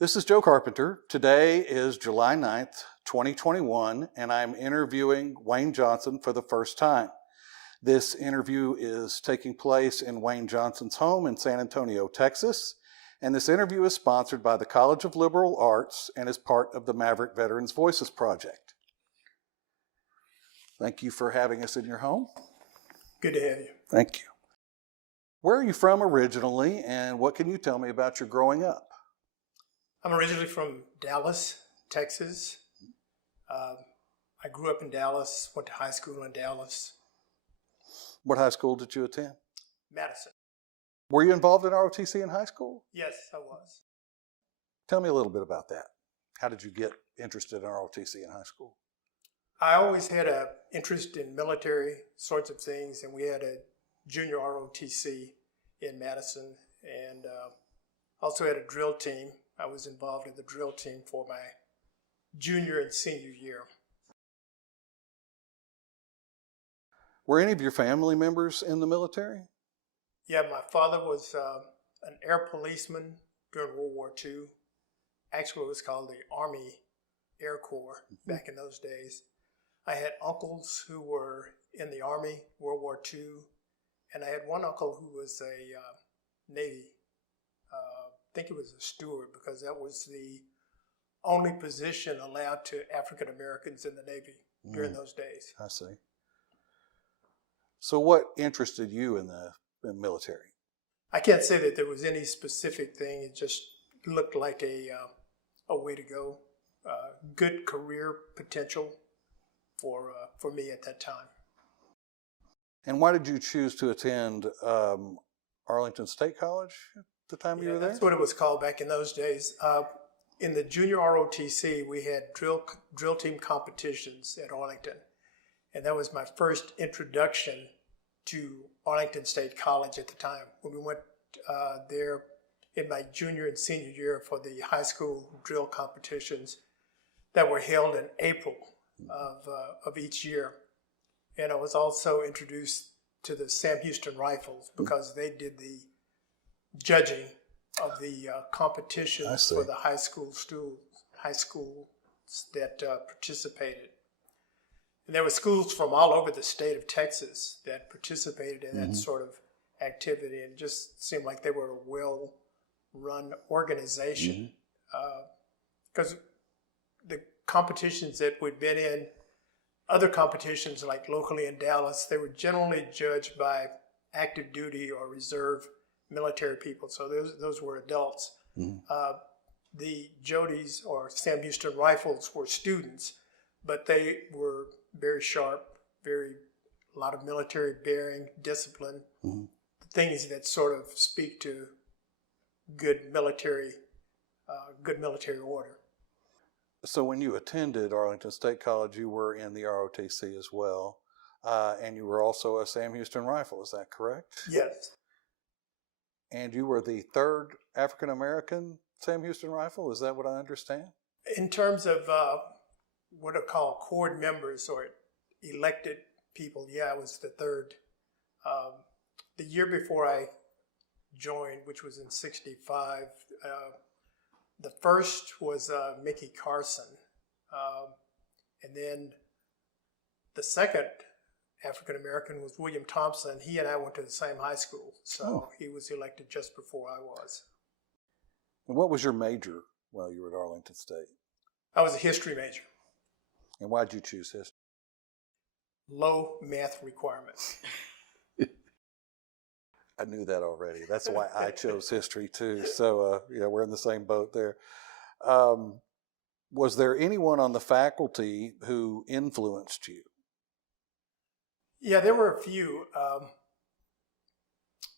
This is Joe Carpenter. Today is July 9th, 2021, and I'm interviewing Wayne Johnson for the first time. This interview is taking place in Wayne Johnson's home in San Antonio, Texas, and this interview is sponsored by the College of Liberal Arts and is part of the Maverick Veterans Voices Project. Thank you for having us in your home. Good to have you. Thank you. Where are you from originally, and what can you tell me about your growing up? I'm originally from Dallas, Texas. I grew up in Dallas, went to high school in Dallas. What high school did you attend? Madison. Were you involved in ROTC in high school? Yes, I was. Tell me a little bit about that. How did you get interested in ROTC in high school? I always had an interest in military sorts of things, and we had a junior ROTC in Madison, and also had a drill team. I was involved in the drill team for my junior and senior year. Were any of your family members in the military? Yeah, my father was an air policeman during World War II. Actually, it was called the Army Air Corps back in those days. I had uncles who were in the Army, World War II, and I had one uncle who was a Navy. I think he was a steward, because that was the only position allowed to African Americans in the Navy during those days. I see. So what interested you in the military? I can't say that there was any specific thing. It just looked like a way to go. Good career potential for me at that time. And why did you choose to attend Arlington State College at the time you were there? That's what it was called back in those days. In the junior ROTC, we had drill team competitions at Arlington. And that was my first introduction to Arlington State College at the time. When we went there in my junior and senior year for the high school drill competitions that were held in April of each year. And I was also introduced to the Sam Houston Rifles, because they did the judging of the competitions for the high schools that participated. And there were schools from all over the state of Texas that participated in that sort of activity, and it just seemed like they were a well-run organization. Because the competitions that we'd been in, other competitions like locally in Dallas, they were generally judged by active duty or reserve military people. So those were adults. The Jodies or Sam Houston Rifles were students, but they were very sharp, a lot of military bearing, discipline, things that sort of speak to good military order. So when you attended Arlington State College, you were in the ROTC as well, and you were also a Sam Houston Rifle, is that correct? Yes. And you were the third African-American Sam Houston Rifle, is that what I understand? In terms of what are called Corps members or elected people, yeah, I was the third. The year before I joined, which was in '65, the first was Mickey Carson. And then the second African-American was William Thompson. He and I went to the same high school, so he was elected just before I was. And what was your major while you were at Arlington State? I was a history major. And why did you choose history? Low math requirements. I knew that already. That's why I chose history too. So yeah, we're in the same boat there. Was there anyone on the faculty who influenced you? Yeah, there were a few.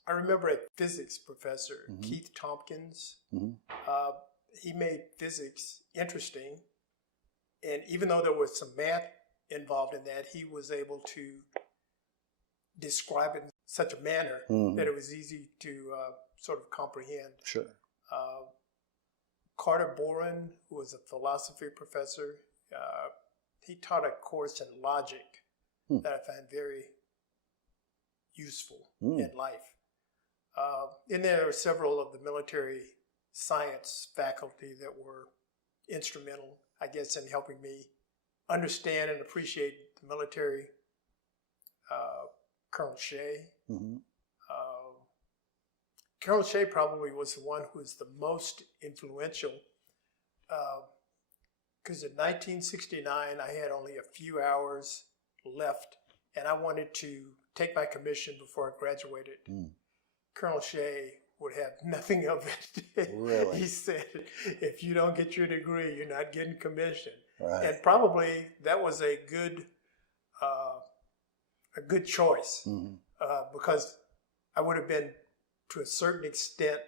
I remember a physics professor, Keith Tompkins. He made physics interesting. And even though there was some math involved in that, he was able to describe it in such a manner that it was easy to sort of comprehend. Sure. Carter Boren, who was a philosophy professor, he taught a course in logic that I found very useful in life. And there are several of the military science faculty that were instrumental, I guess, in helping me understand and appreciate the military. Colonel Shea. Mm-hmm. Colonel Shea probably was the one who was the most influential, because in 1969 I had only a few hours left, and I wanted to take my commission before I graduated. Colonel Shea would have nothing of it. Really? He said, if you don't get your degree, you're not getting commissioned. Right. And probably that was a good choice, because I would have been, to a certain extent,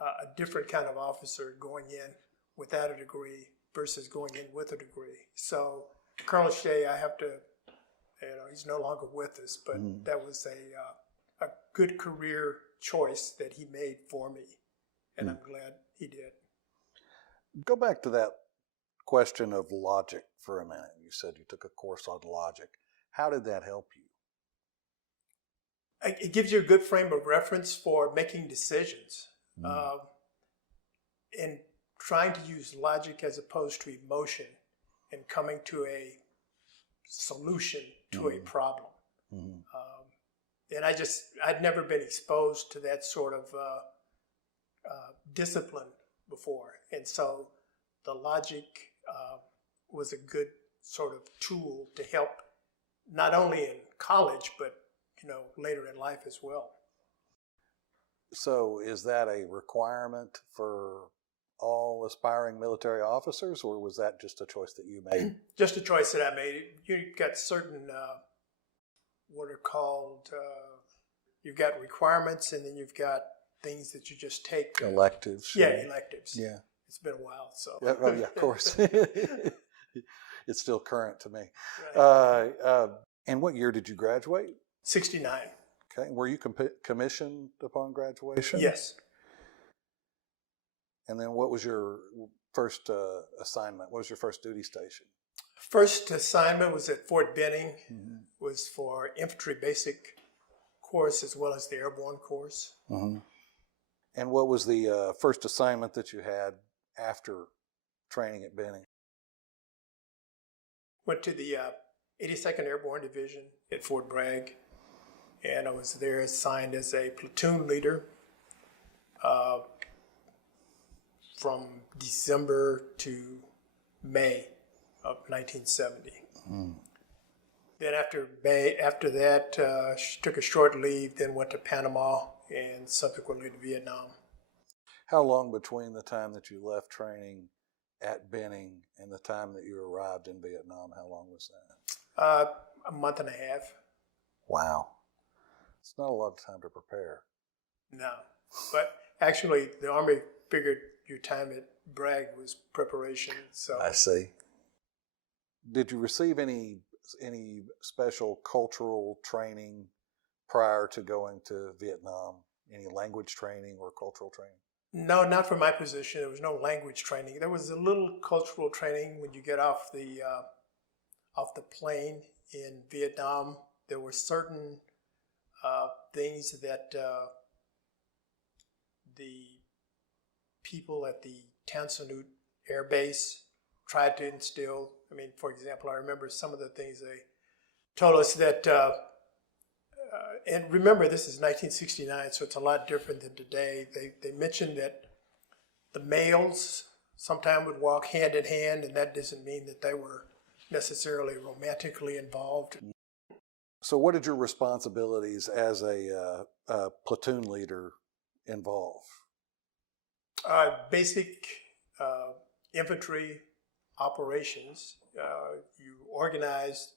a different kind of officer going in without a degree versus going in with a degree. So Colonel Shea, I have to, he's no longer with us, but that was a good career choice that he made for me, and I'm glad he did. Go back to that question of logic for a minute. You said you took a course on logic. How did that help you? It gives you a good frame of reference for making decisions, and trying to use logic as opposed to emotion and coming to a solution to a problem. And I'd never been exposed to that sort of discipline before. And so the logic was a good sort of tool to help, not only in college, but later in life as well. So is that a requirement for all aspiring military officers, or was that just a choice that you made? Just a choice that I made. You've got certain, what are called, you've got requirements, and then you've got things that you just take. Electives. Yeah, electives. Yeah. It's been a while, so. Yeah, oh, yeah, of course. It's still current to me. Right. And what year did you graduate? 69. Okay. Were you commissioned upon graduation? Yes. And then what was your first assignment? What was your first duty station? First assignment was at Fort Benning. Was for infantry basic course as well as the airborne course. And what was the first assignment that you had after training at Benning? Went to the 82nd Airborne Division at Fort Bragg, and I was there assigned as a platoon leader from December to May of 1970. Then after that, she took a short leave, then went to Panama and subsequently to Vietnam. How long between the time that you left training at Benning and the time that you arrived in Vietnam, how long was that? A month and a half. Wow. It's not a lot of time to prepare. No. But actually, the Army figured your time at Bragg was preparation. So I see. Did you receive any special cultural training prior to going to Vietnam? Any language training or cultural training? No, not for my position. There was no language training. There was a little cultural training when you get off the plane in Vietnam. There were certain things that the people at the Tan Son Nhut Air Base tried to instill. I mean, for example, I remember some of the things they told us that, and remember this is 1969, so it's a lot different than today. They mentioned that the males sometimes would walk hand in hand, and that doesn't mean that they were necessarily romantically involved. So what did your responsibilities as a platoon leader involve? Basic infantry operations. You organized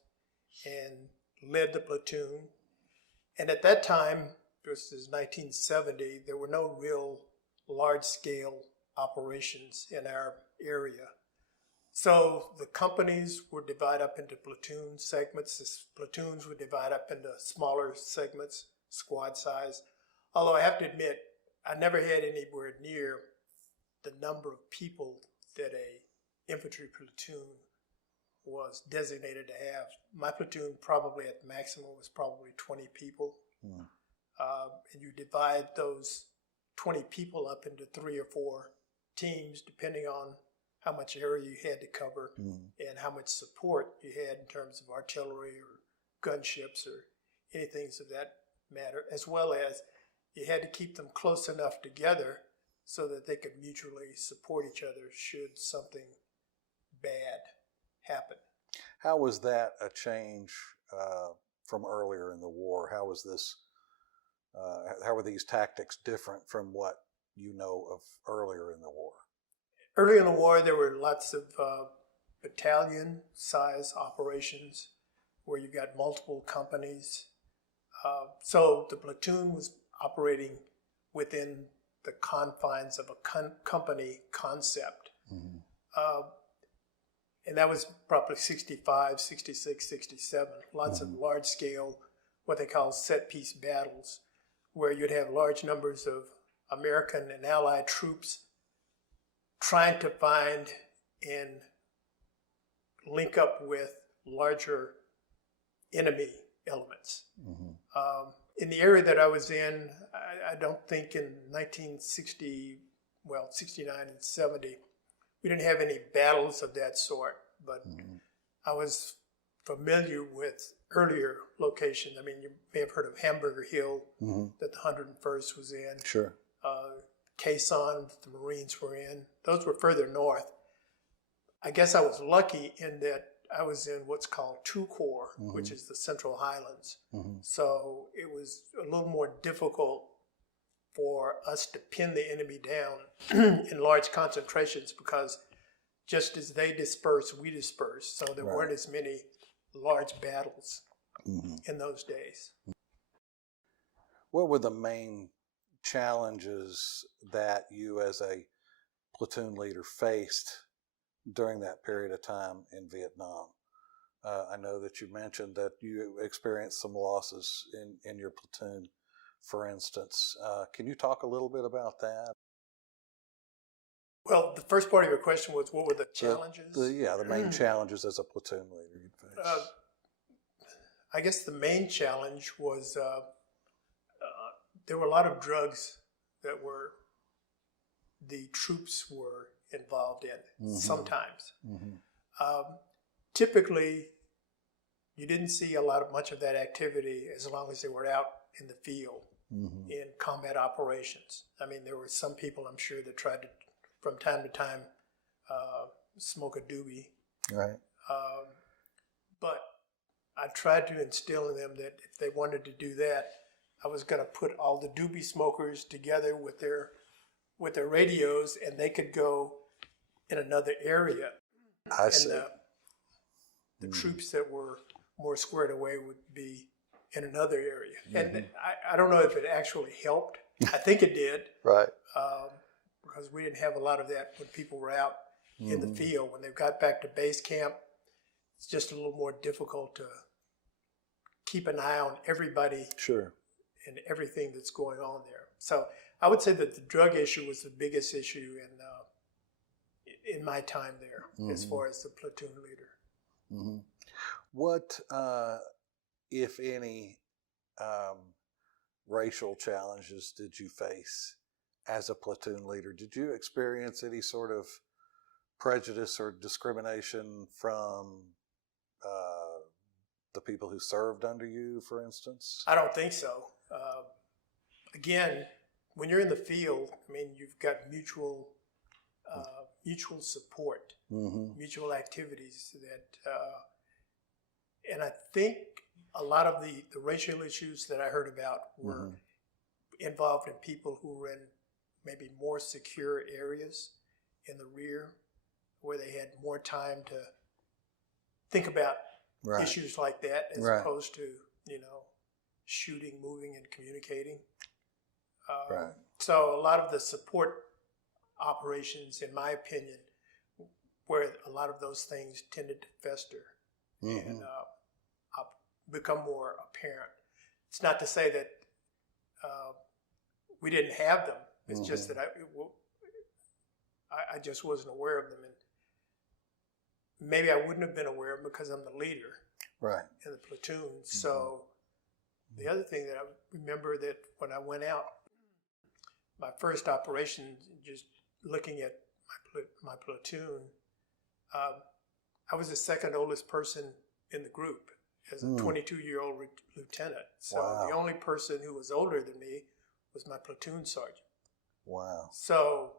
and led the platoon. And at that time, this is 1970, there were no real large-scale operations in our area. So the companies were divided up into platoon segments. The platoons were divided up into smaller segments, squad size. Although I have to admit, I never had anywhere near the number of people that a infantry platoon was designated to have. My platoon probably at maximum was probably 20 people. And you divide those 20 people up into 3 or 4 teams depending on how much area you had to cover and how much support you had in terms of artillery or gunships or anything of that matter, as well as you had to keep them close enough together so that they could mutually support each other should something bad happen. How was that a change from earlier in the war? How was this? How were these tactics different from what you know of earlier in the war? Early in the war, there were lots of battalion-size operations where you got multiple companies. So the platoon was operating within the confines of a company concept. And that was probably 65, 66, 67. Lots of large-scale, what they call set-piece battles, where you'd have large numbers of American and Allied troops trying to find and link up with larger enemy elements. In the area that I was in, I don't think in 69 and 70, we didn't have any battles of that sort, but I was familiar with earlier locations. I mean, you may have heard of Hamburger Hill that the 101st was in. Sure. Quezon that the Marines were in. Those were further north. I guess I was lucky in that I was in what's called 2 Corps, which is the Central Highlands. So it was a little more difficult for us to pin the enemy down in large concentrations because just as they dispersed, we dispersed. So there weren't as many large battles in those days. What were the main challenges that you as a platoon leader faced during that period of time in Vietnam? I know that you mentioned that you experienced some losses in your platoon, for instance. Can you talk a little bit about that? Well, the first part of your question was what were the challenges? The main challenges as a platoon leader you'd face. I guess the main challenge was there were a lot of drugs that the troops were involved in sometimes. Typically, you didn't see much of that activity as long as they were out in the field in combat operations. I mean, there were some people, I'm sure, that tried to, from time to time, smoke a doobie. Right. But I tried to instill in them that if they wanted to do that, I was going to put all the doobie smokers together with their radios, and they could go in another area. I see. The troops that were more squared away would be in another area. And I don't know if it actually helped. I think it did. Right. Because we didn't have a lot of that when people were out in the field. When they got back to base camp, it's just a little more difficult to keep an eye on everybody. Sure. And everything that's going on there. So I would say that the drug issue was the biggest issue in my time there as far as the platoon leader. What, if any, racial challenges did you face as a platoon leader? Did you experience any sort of prejudice or discrimination from the people who served under you, for instance? I don't think so. Again, when you're in the field, I mean, you've got mutual support, mutual activities that, and I think a lot of the racial issues that I heard about were involved in people who were in maybe more secure areas in the rear where they had more time to think about issues like that as opposed to, shooting, moving, and communicating. So a lot of the support operations, in my opinion, where a lot of those things tended to fester and become more apparent. It's not to say that we didn't have them. It's just that I just wasn't aware of them. And maybe I wouldn't have been aware of them because I'm the leader in the platoon. So the other thing that I remember that when I went out, my first operation, just looking at my platoon, I was the second oldest person in the group as a 22-year-old lieutenant. So Wow. the only person who was older than me was my platoon sergeant. Wow. So,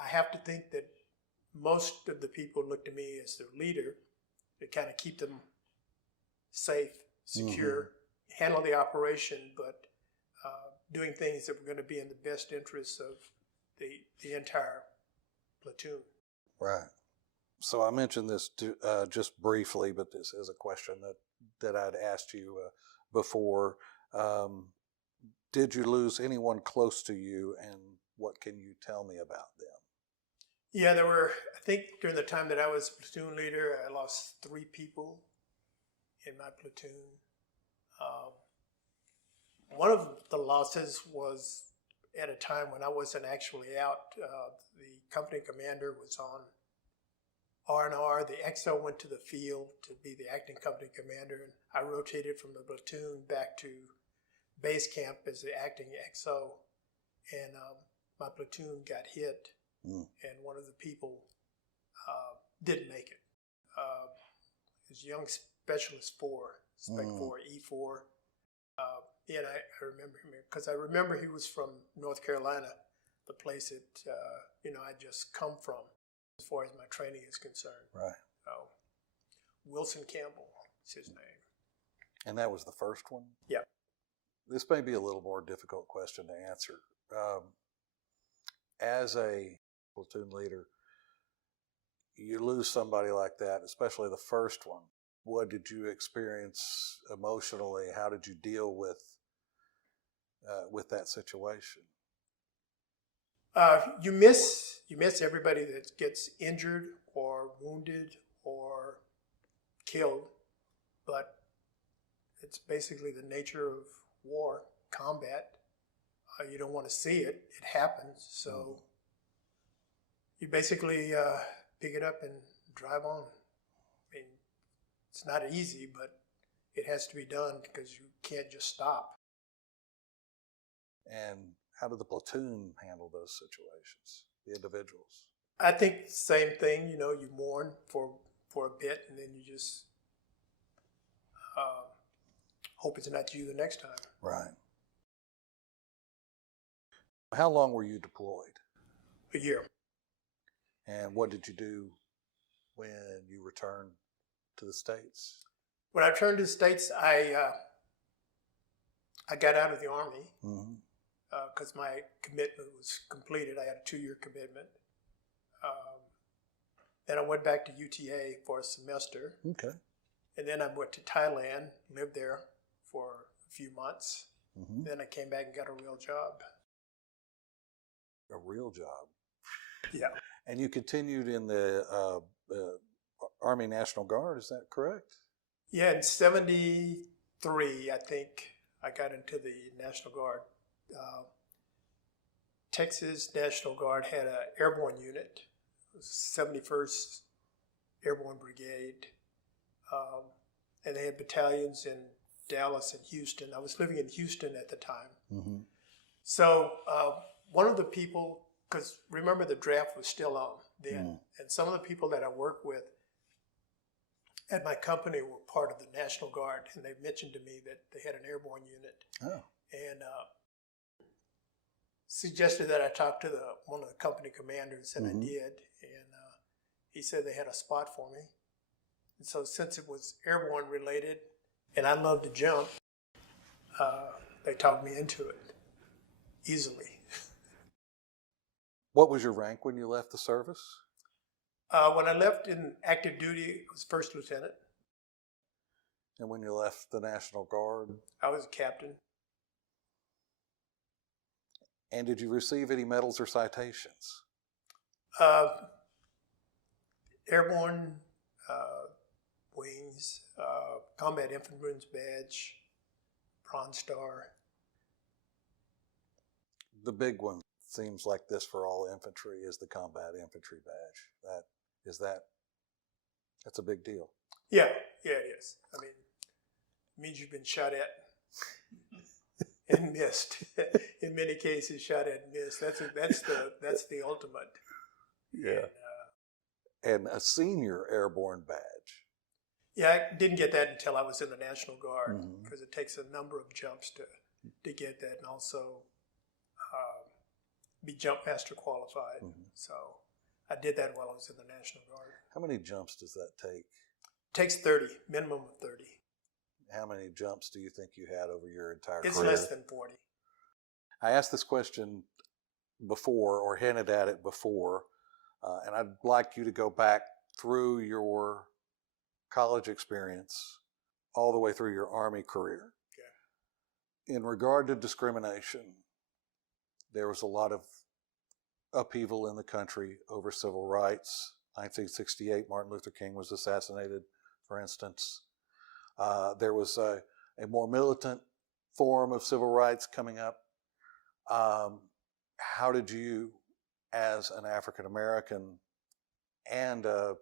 I have to think that most of the people look to me as their leader to kind of keep them safe, secure, handle the operation, but doing things that were going to be in the best interests of the entire platoon. Right. So I mentioned this just briefly, but this is a question that I'd asked you before. Did you lose anyone close to you, and what can you tell me about them? Yeah, I think during the time that I was platoon leader, I lost 3 people in my platoon. One of the losses was at a time when I wasn't actually out. The company commander was on R&R. The XO went to the field to be the acting company commander, and I rotated from the platoon back to base camp as the acting XO. And my platoon got hit, and one of the people didn't make it. It was young specialist 4, spec 4, E4. And I remember him because I remember he was from North Carolina, the place that I just come from as far as my training is concerned. Right. Wilson Campbell is his name. And that was the first one? Yeah. This may be a little more difficult question to answer. As a platoon leader, you lose somebody like that, especially the first one. What did you experience emotionally? How did you deal with that situation? You miss everybody that gets injured or wounded or killed, but it's basically the nature of war, combat. You don't want to see it. It happens. So you basically pick it up and drive on. I mean, it's not easy, but it has to be done because you can't just stop. And how did the platoon handle those situations, the individuals? I think the same thing. You mourn for a bit, and then you just hope it's not you the next time. Right. How long were you deployed? A year. And what did you do when you returned to the States? When I returned to the States, I got out of the Army because my commitment was completed. I had a 2-year commitment. Then I went back to UTA for a semester. Okay. And then I went to Thailand, lived there for a few months. Then I came back and got a real job. A real job? Yeah. And you continued in the Army National Guard, is that correct? Yeah, in 73, I think, I got into the National Guard. Texas National Guard had an airborne unit, 71st Airborne Brigade, and they had battalions in Dallas and Houston. I was living in Houston at the time. So one of the people, because remember the draft was still on then, and some of the people that I worked with at my company were part of the National Guard, and they mentioned to me that they had an airborne unit. And suggested that I talk to one of the company commanders, and I did, and he said they had a spot for me. And so since it was airborne related, and I love to jump, they talked me into it easily. What was your rank when you left the service? When I left in active duty, it was first lieutenant. And when you left the National Guard? I was a captain. And did you receive any medals or citations? Airborne wings, combat infantryman's badge, Bronze Star. The big one seems like this for all infantry is the combat infantry badge. That's a big deal. Yeah, it is. I mean, it means you've been shot at and missed. In many cases, shot at and missed. That's the ultimate. Yeah. And a senior airborne badge. Yeah, I didn't get that until I was in the National Guard, Mhm. because it takes a number of jumps to get that, and also be jump master qualified. So I did that while I was in the National Guard. How many jumps does that take? Takes 30, minimum of 30. How many jumps do you think you had over your entire It's career? less than 40. I asked this question before, or hinted at it before, and I'd like you to go back through your college experience all the way through your Army career. Okay. In regard to discrimination, there was a lot of upheaval in the country over civil rights. 1968, Martin Luther King was assassinated, for instance. There was a more militant form of civil rights coming up. How did you, as an African American and a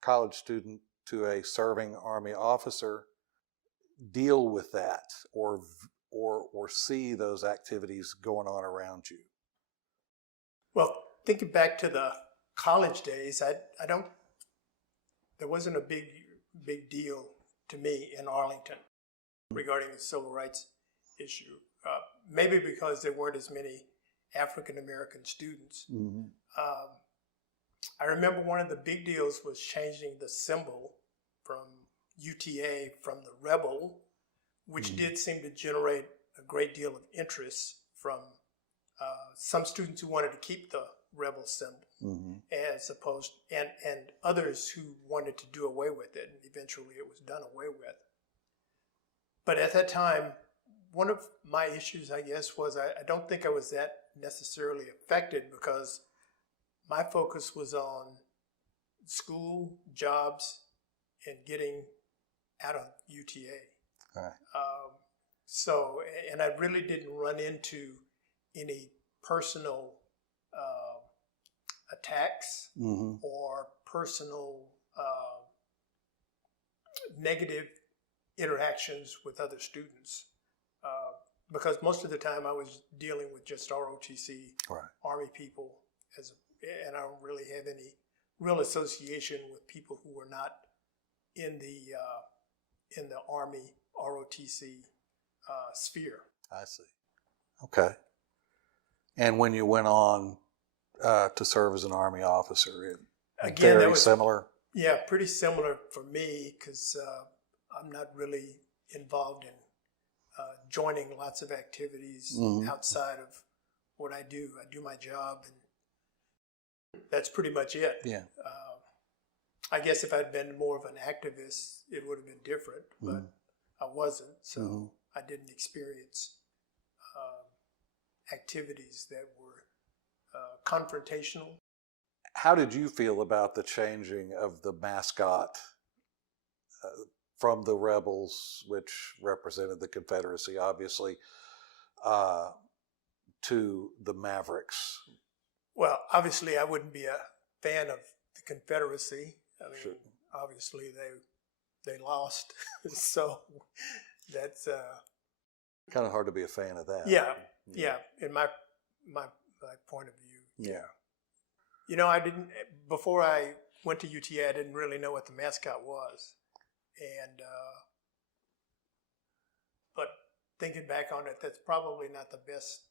college student to a serving Army officer, deal with that or see those activities going on around you? Well, thinking back to the college days, there wasn't a big deal to me in Arlington regarding the civil rights issue. Maybe because there weren't as many African American students. Mm-hmm. I remember one of the big deals was changing the symbol from UTA from the rebel, which did seem to generate a great deal of interest from some students who wanted to keep the rebel symbol, as opposed and others who wanted to do away with it, and eventually it was done away with. But at that time, one of my issues, I guess, was I don't think I was that necessarily affected, because my focus was on school, jobs, and getting out of UTA. All right. So, and I really didn't run into any personal attacks or personal negative interactions with other students, because most of the time I was dealing with just ROTC, Right. Army people, and I don't really have any real association with people who were not in the Army ROTC sphere. I see. Okay. And when you went on to serve as an Army officer, Again, that very was similar? Yeah, pretty similar for me, because I'm not really involved in joining lots of activities outside of what I do. I do my job, and that's pretty much it. Yeah. I guess if I'd been more of an activist, it would have been different, but I wasn't, so I didn't experience activities that were confrontational. How did you feel about the changing of the mascot from the rebels, which represented the Confederacy, obviously, to the Mavericks? Well, obviously, I wouldn't be a fan of the Confederacy. I mean, Sure. Obviously, they lost, so that's Kind of hard to be a fan of that. yeah. In my point of view. Yeah. You know, before I went to UTA, I didn't really know what the mascot was, and but thinking back on it, that's probably not the best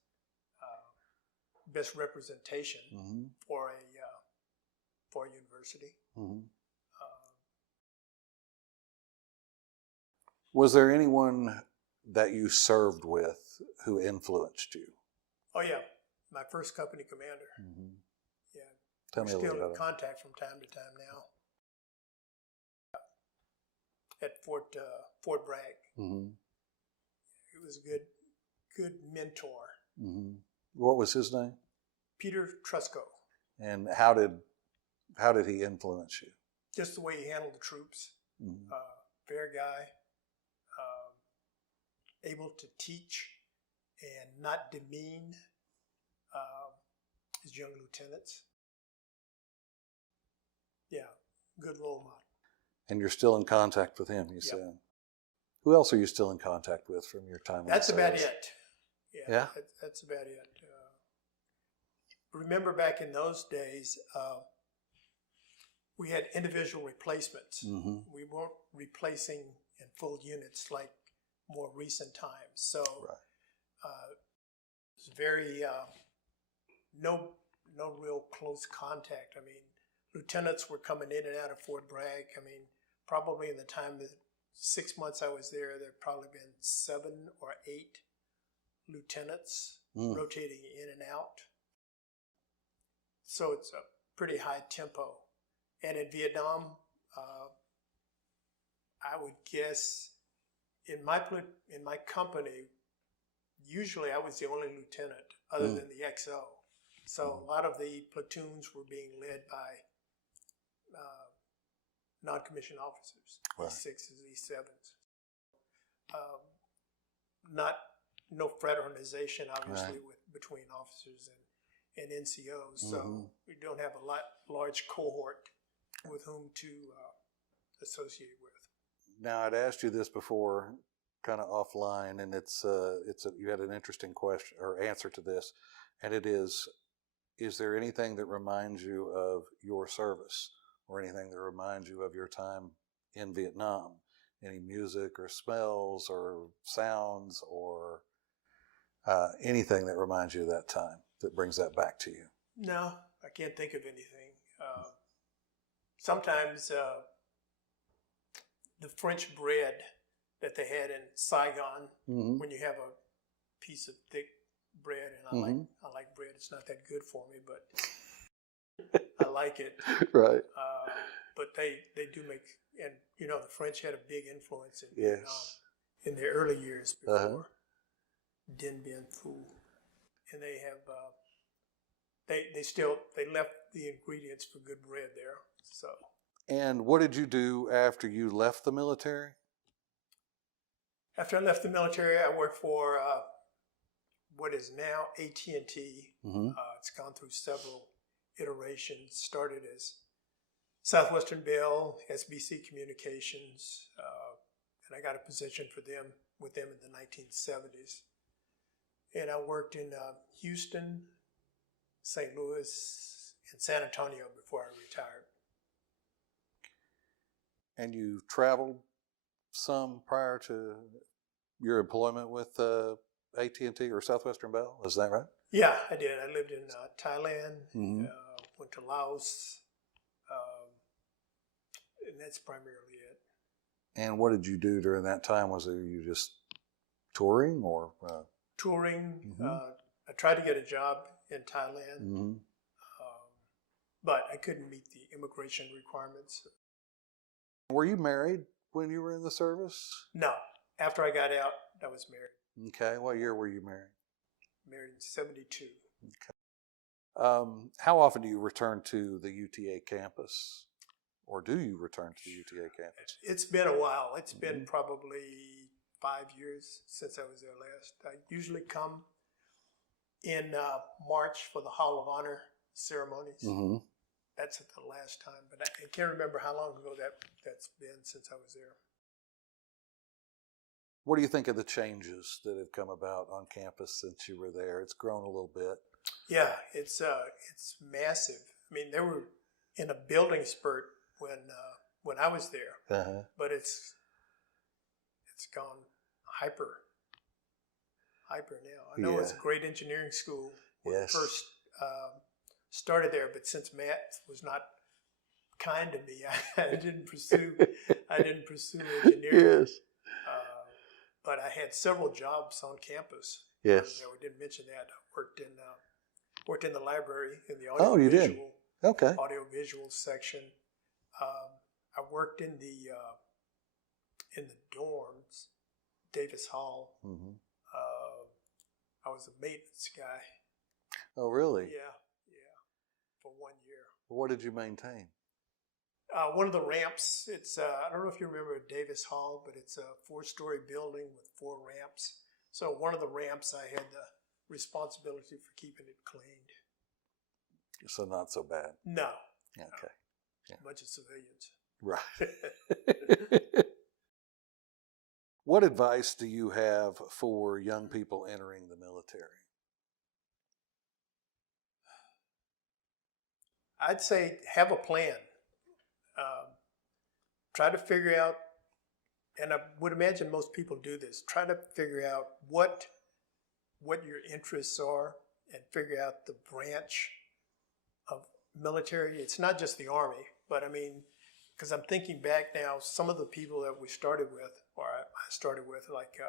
representation for a university. Was there anyone that you served with who influenced you? Oh yeah, my first company commander. Yeah, Tell me a we're little still bit in about contact from time to time now. At Fort Bragg. He was a good mentor. What was his name? Peter Trusco. And how did he influence you? Just the way he handled the troops. Fair guy. Able to teach and not demean his young lieutenants. Yeah, good role model. And you're still in contact with him, you said. Who else are you still in contact with from your time? That's about service? it. Yeah. That's about it. remember back in those days, we had individual replacements. Mm-hmm. We weren't replacing in full units like more recent times. So Right. it's very no real close contact. I mean, lieutenants were coming in and out of Fort Bragg. I mean, probably in the time that 6 months I was there, there'd probably been 7 or 8 lieutenants rotating in and out. So it's a pretty high tempo. And in Vietnam, I would guess in my company, usually I was the only lieutenant other than the XO. So a lot of the platoons were being led by non-commissioned officers, Right. E6s, E7s. No fraternization, obviously, between officers and NCOs. So we don't have a large cohort with whom to associate with. Now, I'd asked you this before, kind of offline, and you had an interesting question or answer to this, and it is there anything that reminds you of your service or anything that reminds you of your time in Vietnam? Any music or smells or sounds or anything that reminds you of that time that brings that back to you? No, I can't think of anything. Sometimes the French bread that they had in Saigon, when you have a piece of thick bread, and I like bread. It's not that good for me, but I like it. Right. But they do make, and you know, the French had a big influence in Vietnam in their early years before Dien Bien Phu, and they have they left the ingredients for good bread there. So. And what did you do after you left the military? After I left the military, I worked for what is now AT&T. It's gone through several iterations. Started as Southwestern Bell, SBC Communications, and I got a position with them in the 1970s. And I worked in Houston, St. Louis, and San Antonio before I retired. And you traveled some prior to your employment with AT&T or Southwestern Bell, is that right? Yeah, I did. I lived in Thailand, went to Laos, and that's primarily it. And what did you do during that time? Was it you just touring or? Touring. I tried to get a job in Thailand, but I couldn't meet the immigration requirements. Were you married when you were in the service? No. After I got out, I was married. Okay. What year were you married? Married in 72. Okay. How often do you return to the UTA campus? Or do you return to the UTA campus? It's been a while. It's been probably 5 years since I was there last. I usually come in March for the Hall of Honor ceremonies. That's the last time, but I can't remember how long ago that's been since I was there. What do you think of the changes that have come about on campus since you were there? It's grown a little bit. Yeah, it's massive. I mean, they were in a building spurt when I was there, but it's gone hyper now. I know it's a great engineering school when it first started there, but since Matt was not kind to me, I didn't pursue engineering. Yes. But I had several jobs on campus. Yes. We didn't mention that. I worked in the library in the audio visual section. I worked in the dorms, Davis Hall. I was a maintenance guy. Oh, really? Yeah, for 1 year. What did you maintain? One of the ramps, it's, I don't know if you remember Davis Hall, but it's a 4-story building with 4 ramps. So one of the ramps, I had the responsibility for keeping it cleaned. So not so bad. No. Okay. Yeah. A bunch of civilians. Right. What advice do you have for young people entering the military? I'd say have a plan. Try to figure out, and I would imagine most people do this, try to figure out what your interests are and figure out the branch of military. It's not just the Army, but I mean, because I'm thinking back now, some of the people that we started with, or I started with, like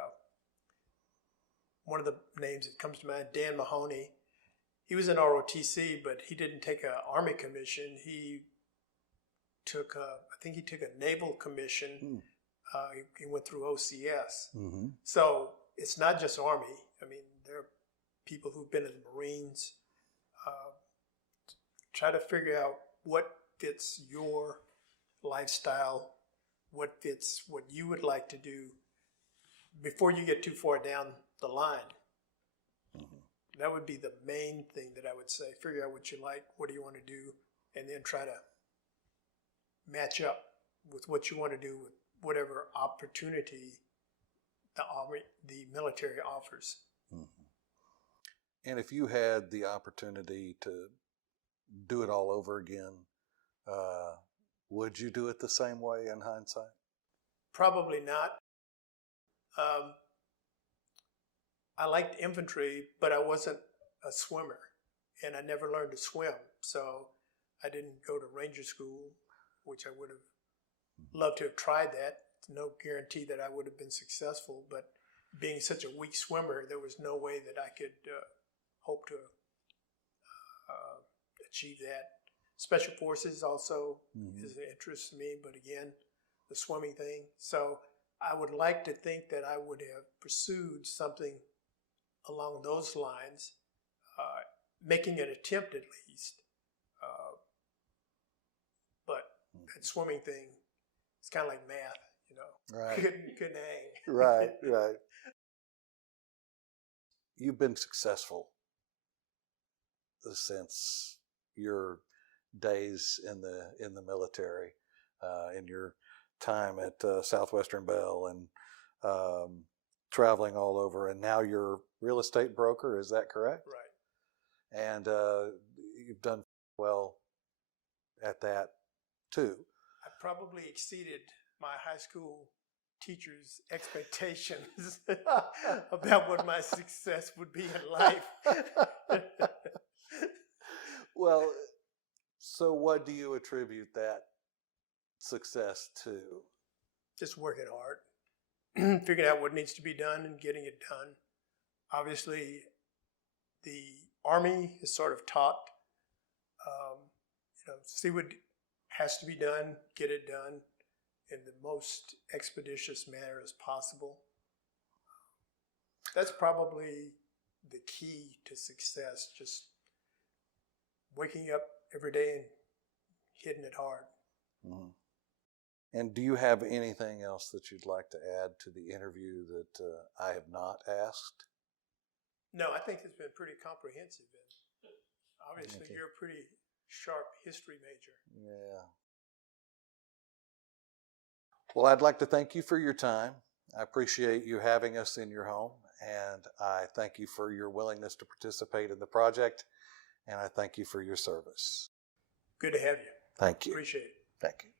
one of the names that comes to mind, Dan Mahoney. He was in ROTC, but he didn't take an Army commission. He took, I think he took a Naval commission. He went through OCS. Mm-hmm. So it's not just Army. I mean, there are people who've been in the Marines. Try to figure out what fits your lifestyle, what fits what you would like to do before you get too far down the line. Mm-hmm. That would be the main thing that I would say. Figure out what you like, what do you want to do, and then try to match up with what you want to do with whatever opportunity the military offers. Mm-hmm. And if you had the opportunity to do it all over again, would you do it the same way in hindsight? Probably not. I liked infantry, but I wasn't a swimmer, and I never learned to swim. So I didn't go to Ranger School, which I would have loved to have tried that. No guarantee that I would have been successful, but being such a weak swimmer, there was no way that I could hope to achieve that. Special Forces also is an interest to me, but again, the swimming thing. So I would like to think that I would have pursued something along those lines, making an attempt at least. But that swimming thing, it's kind of like math, you know. Right. Couldn't hang. Right. You've been successful since your days in the military, in your time at Southwestern Bell and traveling all over, and now you're a real estate broker. Is that correct? Right. And you've done well at that too. I probably exceeded my high school teachers' expectations about what my success would be in life. Well, so what do you attribute that success to? Just working hard, figuring out what needs to be done and getting it done. Obviously, the Army is sort of taught, see what has to be done, get it done in the most expeditious manner as possible. That's probably the key to success, just waking up every day and hitting it hard. Mm-hmm. And do you have anything else that you'd like to add to the interview that I have not asked? No, I think it's been pretty comprehensive. And obviously, you're a pretty sharp history major. Yeah. Well, I'd like to thank you for your time. I appreciate you having us in your home, and I thank you for your willingness to participate in the project, and I thank you for your service. Good to have you. Thank you. Appreciate it. Thank you.